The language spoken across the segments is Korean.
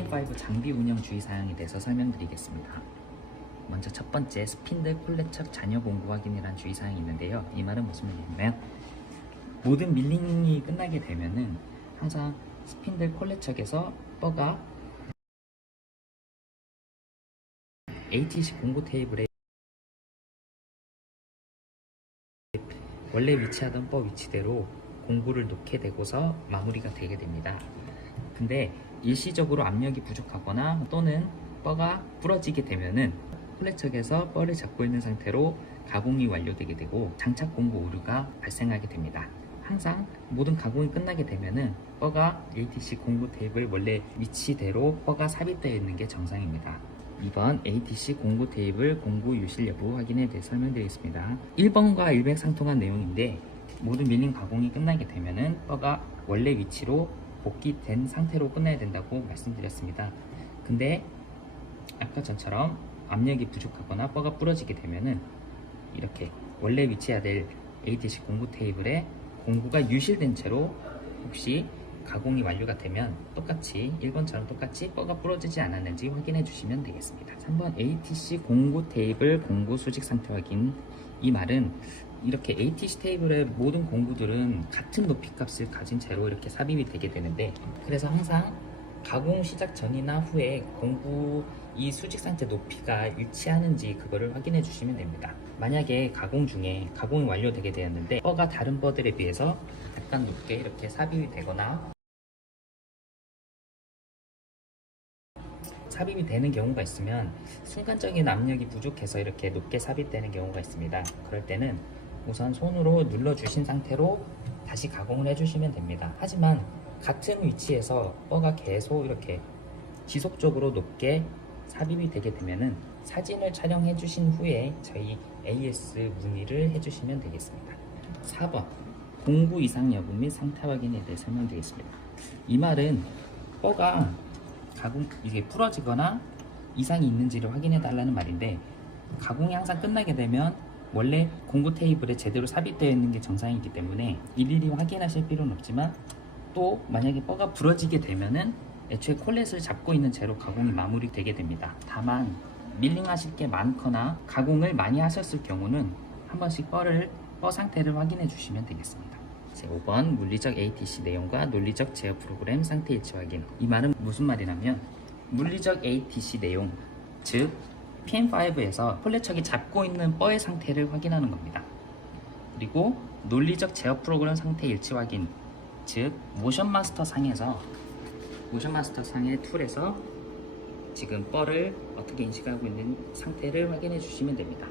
PM5 장비 운영 주의사항에 대해서 설명드리겠습니다. 먼저 첫 번째, 스핀들 콜레척 잔여 공구 확인이란 주의사항이 있는데요. 이 말은 무슨 말이냐면 모든 밀링이 끝나게 되면은 항상 스핀들 콜레척에서 뻐가 ATC 공구 테이블에 원래 위치하던 뻐 위치대로 공구를 놓게 되고서 마무리가 되게 됩니다. 근데 일시적으로 압력이 부족하거나 또는 뻐가 부러지게 되면은 콜레척에서 뻐를 잡고 있는 상태로 가공이 완료되게 되고 장착 공구 오류가 발생하게 됩니다. 항상 모든 가공이 끝나게 되면은 뻐가 ATC 공구 테이블 원래 위치대로 뻐가 삽입되어 있는 게 정상입니다. 2번 ATC 공구 테이블 공구 유실 여부 확인에 대해 설명드리겠습니다. 1번과 100상통한 내용인데 모든 밀링 가공이 끝나게 되면은 뻐가 원래 위치로 복귀된 상태로 끝내야 된다고 말씀드렸습니다. 근데 아까 전처럼 압력이 부족하거나 뻐가 부러지게 되면은 이렇게 원래 위치해야 될 ATC 공구 테이블에 공구가 유실된 채로 혹시 가공이 완료가 되면 똑같이 1번처럼 똑같이 뻐가 부러지지 않았는지 확인해 주시면 되겠습니다. 3번 ATC 공구 테이블 공구 수직 상태 확인. 이 말은 이렇게 ATC 테이블의 모든 공구들은 같은 높이 값을 가진 채로 이렇게 삽입이 되게 되는데, 그래서 항상 가공 시작 전이나 후에 공구 이 수직 상태 높이가 일치하는지 그거를 확인해 주시면 됩니다. 만약에 가공 중에 가공이 완료되게 되었는데 뻐가 다른 뻐들에 비해서 약간 높게 이렇게 삽입이 되거나 삽입이 되는 경우가 있으면 순간적인 압력이 부족해서 이렇게 높게 삽입되는 경우가 있습니다. 그럴 때는 우선 손으로 눌러 주신 상태로 다시 가공을 해주시면 됩니다. 하지만 같은 위치에서 뻐가 계속 이렇게 지속적으로 높게 삽입이 되게 되면은 사진을 촬영해 주신 후에 저희 AS 문의를 해주시면 되겠습니다. 4번 공구 이상 여부 및 상태 확인에 대해 설명드리겠습니다. 이 말은 뻐가 가공 이게 부러지거나 이상이 있는지를 확인해 달라는 말인데, 가공이 항상 끝나게 되면 원래 공구 테이블에 제대로 삽입되어 있는 게 정상이기 때문에 일일이 확인하실 필요는 없지만, 또 만약에 뻐가 부러지게 되면은 애초에 콜렛을 잡고 있는 채로 가공이 마무리되게 됩니다. 다만 밀링 하실 게 많거나 가공을 많이 하셨을 경우는 한 번씩 뻐 상태를 확인해 주시면 되겠습니다. 5번 물리적 ATC 내용과 논리적 제어 프로그램 상태 일치 확인. 이 말은 무슨 말이냐면 물리적 ATC 내용, 즉 PM5에서 콜레척이 잡고 있는 뻐의 상태를 확인하는 겁니다. 그리고 논리적 제어 프로그램 상태 일치 확인, 즉 모션마스터 상의 툴에서 지금 뻐를 어떻게 인식하고 있는 상태를 확인해 주시면 됩니다.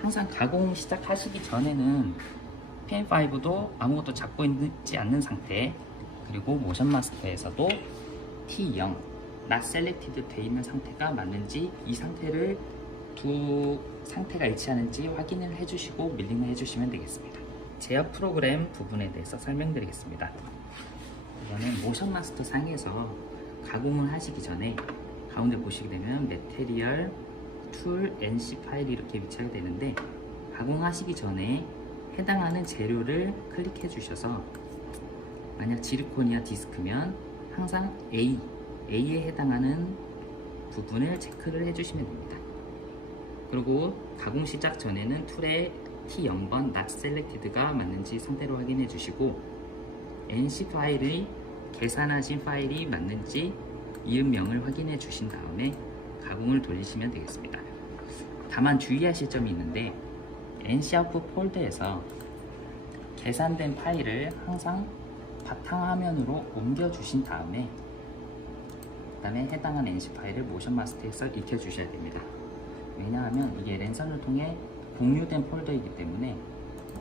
항상 가공 시작하시기 전에는 PM5도 아무것도 잡고 있지 않는 상태, 그리고 모션마스터에서도 T0 Not Selected 되어 있는 상태가 맞는지, 이 상태를 두 상태가 일치하는지 확인을 해주시고 밀링을 해주시면 되겠습니다. 제어 프로그램 부분에 대해서 설명드리겠습니다. 이거는 모션마스터 상에서 가공을 하시기 전에 가운데 보시게 되면 메테리얼, 툴, NC 파일이 이렇게 위치하게 되는데, 가공하시기 전에 해당하는 재료를 클릭해 주셔서 만약 지르코니아 디스크면 항상 A에 해당하는 부분을 체크를 해주시면 됩니다. 그리고 가공 시작 전에는 툴의 T0번 Not Selected가 맞는지 상태로 확인해 주시고, NC 파일의 계산하신 파일이 맞는지 이음명을 확인해 주신 다음에 가공을 돌리시면 되겠습니다. 다만 주의하실 점이 있는데, NC 아웃풋 폴더에서 계산된 파일을 항상 바탕화면으로 옮겨 주신 다음에 그다음에 해당한 NC 파일을 모션마스터에서 익혀 주셔야 됩니다. 왜냐하면 이게 랜선을 통해 공유된 폴더이기 때문에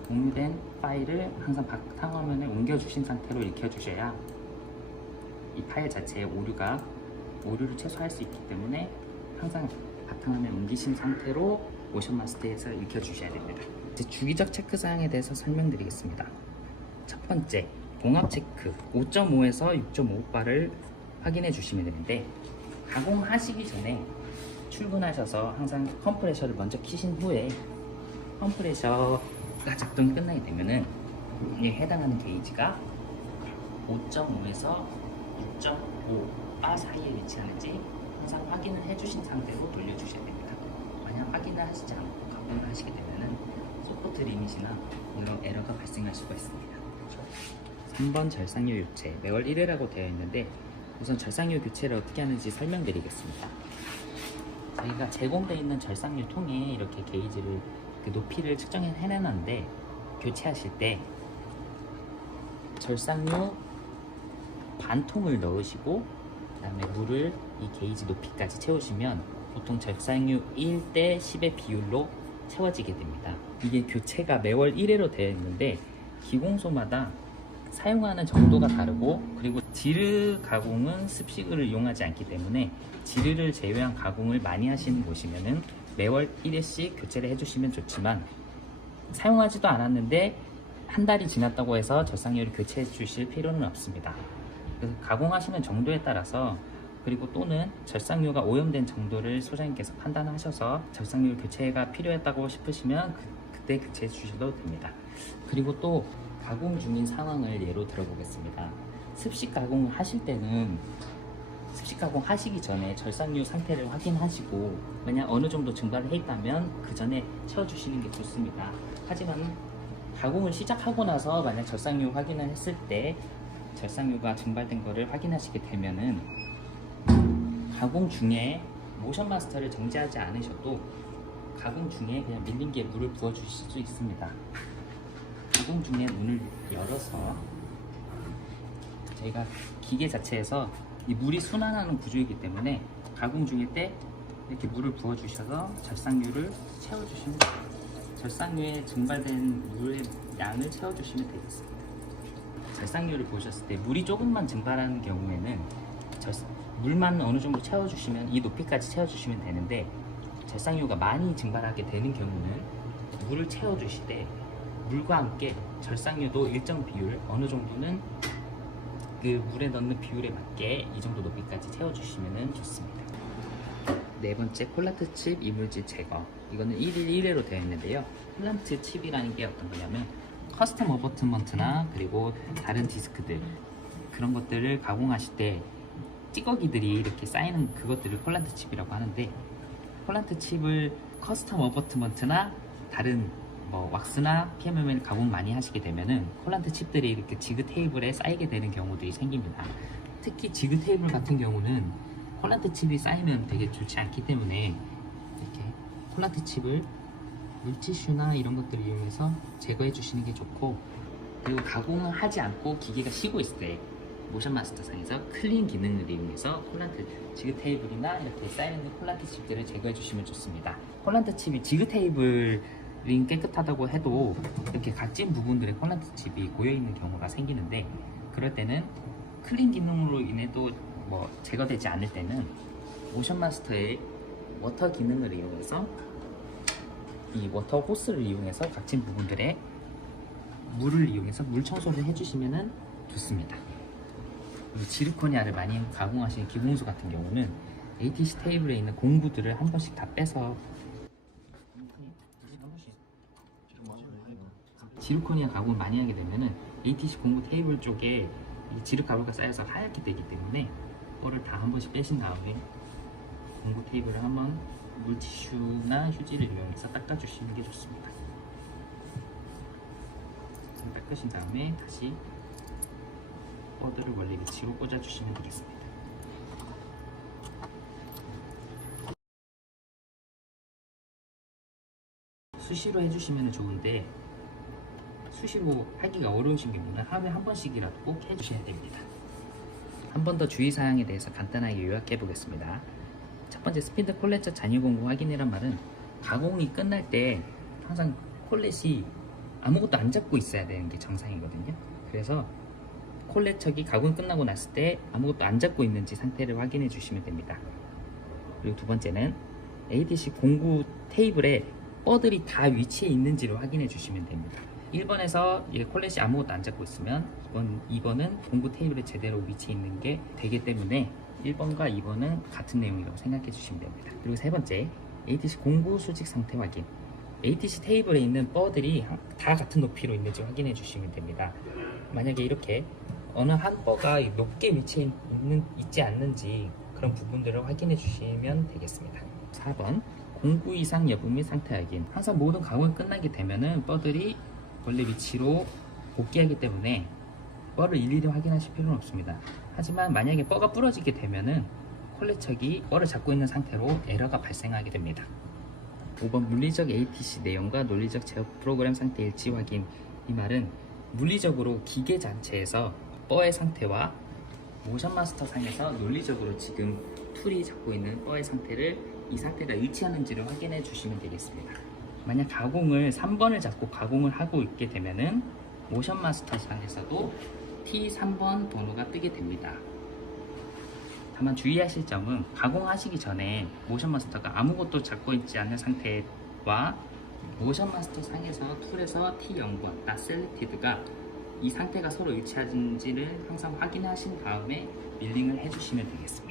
공유된 파일을 항상 바탕화면에 옮겨 주신 상태로 익혀 주셔야 이 파일 자체의 오류를 최소화할 수 있기 때문에 항상 바탕화면에 옮기신 상태로 모션마스터에서 익혀주셔야 됩니다. 이제 주기적 체크사항에 대해서 설명드리겠습니다. 첫 번째, 봉합 체크 5.5에서 6.5바를 확인해 주시면 되는데, 가공하시기 전에 출근하셔서 항상 컴프레셔를 먼저 키신 후에 컴프레셔가 작동이 끝나게 되면은 해당하는 게이지가 5.5에서 6.5바 사이에 위치하는지 항상 확인을 해주신 상태로 돌려주셔야 됩니다. 만약 확인을 하시지 않고 가공을 하시게 되면 소프트 리밋이나 이런 에러가 발생할 수가 있습니다. 3번 절삭유 교체, 매월 1회라고 되어 있는데 우선 절삭유 교체를 어떻게 하는지 설명드리겠습니다. 저희가 제공되어 있는 절삭유 통에 이렇게 게이지를 그 높이를 측정해내는데 교체하실 때 절삭유 반통을 넣으시고 그 다음에 물을 이 게이지 높이까지 채우시면 보통 절삭유 1대 10의 비율로 채워지게 됩니다. 이게 교체가 매월 1회로 되어 있는데 기공소마다 사용하는 정도가 다르고, 그리고 지르 가공은 습식을 이용하지 않기 때문에 지르를 제외한 가공을 많이 하시는 곳이면은 매월 1회씩 교체를 해주시면 좋지만, 사용하지도 않았는데 한 달이 지났다고 해서 절삭유를 교체해 주실 필요는 없습니다. 그래서 가공하시는 정도에 따라서, 그리고 또는 절삭유가 오염된 정도를 소장님께서 판단하셔서 절삭유 교체가 필요했다고 싶으시면 그때 교체해 주셔도 됩니다. 그리고 또 가공 중인 상황을 예로 들어보겠습니다. 습식 가공을 하실 때는 습식 가공 하시기 전에 절삭유 상태를 확인하시고, 만약 어느 정도 증발을 해 있다면 그 전에 채워주시는 게 좋습니다. 하지만 가공을 시작하고 나서 만약 절삭유 확인을 했을 때 절삭유가 증발된 것을 확인하시게 되면은 가공 중에 모션 마스터를 정지하지 않으셔도 가공 중에 그냥 밀린기에 물을 부어 주실 수 있습니다. 가공 중에 문을 열어서, 저희가 기계 자체에서 이 물이 순환하는 구조이기 때문에 가공 중일 때 이렇게 물을 부어 주셔서 절삭유를 채워 주시면 돼요. 절삭유에 증발된 물의 양을 채워 주시면 되겠습니다. 절삭유를 보셨을 때 물이 조금만 증발하는 경우에는 물만 어느 정도 채워 주시면 이 높이까지 채워 주시면 되는데, 절삭유가 많이 증발하게 되는 경우는 물을 채워 주실 때 물과 함께 절삭유도 일정 비율, 어느 정도는 그 물에 넣는 비율에 맞게 이 정도 높이까지 채워주시면 좋습니다. 네 번째, 콜란트 칩 이물질 제거. 이거는 1일 1회로 되어 있는데요. 콜란트 칩이라는 게 어떤 거냐면 커스텀 어버트먼트나 그리고 다른 디스크들, 그런 것들을 가공하실 때 찌꺼기들이 이렇게 쌓이는 그것들을 콜란트 칩이라고 하는데, 콜란트 칩을 커스텀 어버트먼트나 다른 왁스나 PMM을 가공 많이 하시게 되면은 콜란트 칩들이 이렇게 지그 테이블에 쌓이게 되는 경우들이 생깁니다. 특히 지그 테이블 같은 경우는 콜란트 칩이 쌓이면 되게 좋지 않기 때문에 이렇게 콜란트 칩을 물티슈나 이런 것들을 이용해서 제거해 주시는 게 좋고, 그리고 가공을 하지 않고 기계가 쉬고 있을 때 모션 마스터 상에서 클린 기능을 이용해서 콜란트 지그 테이블이나 이렇게 쌓여있는 콜란트 칩들을 제거해 주시면 좋습니다. 콜란트 칩이 지그 테이블 깨끗하다고 해도 이렇게 각진 부분들의 콜란트 칩이 고여있는 경우가 생기는데, 그럴 때는 클린 기능으로 인해도 제거되지 않을 때는 모션 마스터의 워터 기능을 이용해서 이 워터 호스를 이용해서 각진 부분들의 물을 이용해서 물 청소를 해주시면 좋습니다. 그리고 지르코니아를 많이 가공하시는 기공소 같은 경우는 ATC 테이블에 있는 공구들을 한 번씩 다 빼서, 지르코니아 가공을 많이 하게 되면은 ATC 공구 테이블 쪽에 이 지르 가루가 쌓여서 하얗게 되기 때문에 그거를 다 한 번씩 빼신 다음에 공구 테이블을 한번 물티슈나 휴지를 이용해서 닦아주시는 게 좋습니다. 닦으신 다음에 다시 버드를 원래 위치로 꽂아주시면 되겠습니다. 수시로 해주시면 좋은데, 수시로 하기가 어려우신 경우는 하루에 한 번씩이라도 꼭 해주셔야 됩니다. 한 번 더 주의사항에 대해서 간단하게 요약해 보겠습니다. 첫 번째, 스피드 콜렛처 잔유 공구 확인이란 말은 가공이 끝날 때 항상 콜렛이 아무것도 안 잡고 있어야 되는 게 정상이거든요. 그래서 콜렛척이 가공 끝나고 났을 때 아무것도 안 잡고 있는지 상태를 확인해 주시면 됩니다. 그리고 두 번째는 ATC 공구 테이블에 뻐들이 다 위치해 있는지를 확인해 주시면 됩니다. 1번에서 콜렛이 아무것도 안 잡고 있으면 2번은 공구 테이블에 제대로 위치해 있는 게 되기 때문에 1번과 2번은 같은 내용이라고 생각해 주시면 됩니다. 그리고 세 번째, ATC 공구 수직 상태 확인. ATC 테이블에 있는 뻐들이 다 같은 높이로 있는지 확인해 주시면 됩니다. 만약에 이렇게 어느 한 뻐가 높게 위치해 있지 않는지 그런 부분들을 확인해 주시면 되겠습니다. 4번 공구 이상 여부 및 상태 확인. 항상 모든 가공이 끝나게 되면은 뻐들이 원래 위치로 복귀하기 때문에 뻐를 일일이 확인하실 필요는 없습니다. 하지만 만약에 뻐가 부러지게 되면은 콜레척이 뻐를 잡고 있는 상태로 에러가 발생하게 됩니다. 5번 물리적 ATC 내용과 논리적 제어 프로그램 상태 일치 확인. 이 말은 물리적으로 기계 자체에서 뻐의 상태와 모션 마스터 상에서 논리적으로 지금 툴이 잡고 있는 뻐의 상태를 이 상태가 일치하는지를 확인해 주시면 되겠습니다. 만약 가공을 3번을 잡고 가공을 하고 있게 되면은 모션 마스터 상에서도 T3번 번호가 뜨게 됩니다. 다만 주의하실 점은 가공하시기 전에 모션 마스터가 아무것도 잡고 있지 않은 상태와 모션 마스터 상에서 툴에서 T0번, selected가 이 상태가 서로 일치하는지를 항상 확인하신 다음에 밀링을 해주시면 되겠습니다.